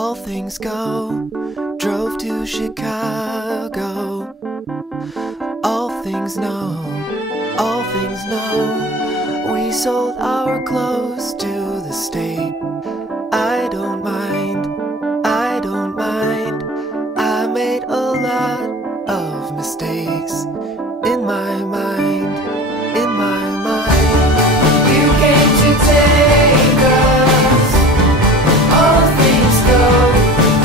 all things go. Drove to Chicago. All things know, all things know. We sold our clothes to the state. I don't mind, I don't mind. I made a lot of mistakes in my mind, in my mind. You came to take us. All things go,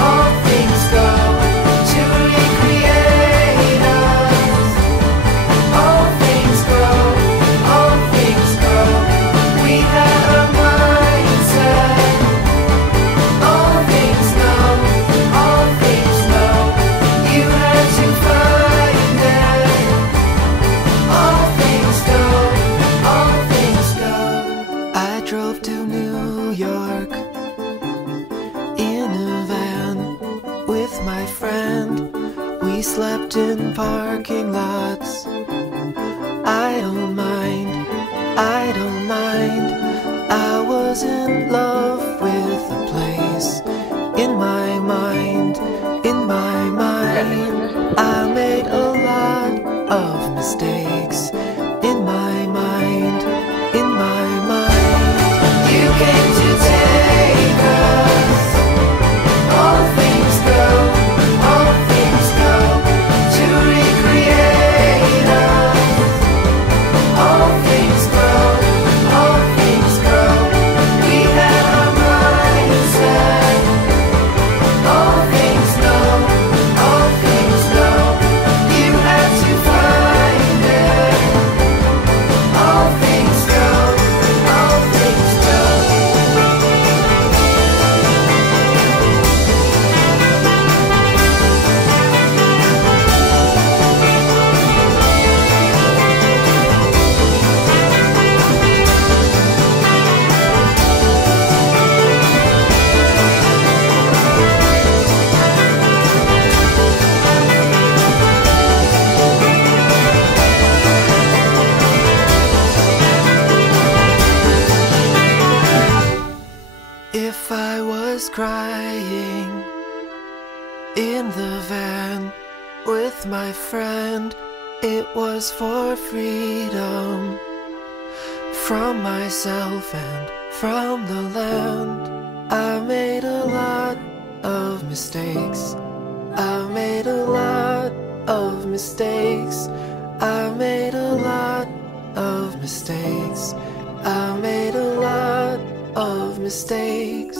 all things go, to recreate us. All things go, all things go. We had a mindset. All things know, all things know. You had to find it. All things go, all things go. I drove to New York in a van with my friend. We slept in parking lots. I don't mind, I don't mind. I was in love with the place. In my mind, in my mind. I made a lot of mistakes. In my mind, in my mind. You came to take us. All things go, all things go, to recreate us. All things go, all things go. We had our mindset. All things know, all things know. You had to find it. All things go, all things go. If I was crying in the van with my friend, it was for freedom from myself and from the land. I made a lot of mistakes. I made a lot of mistakes. I made a lot of mistakes. I made a lot of mistakes.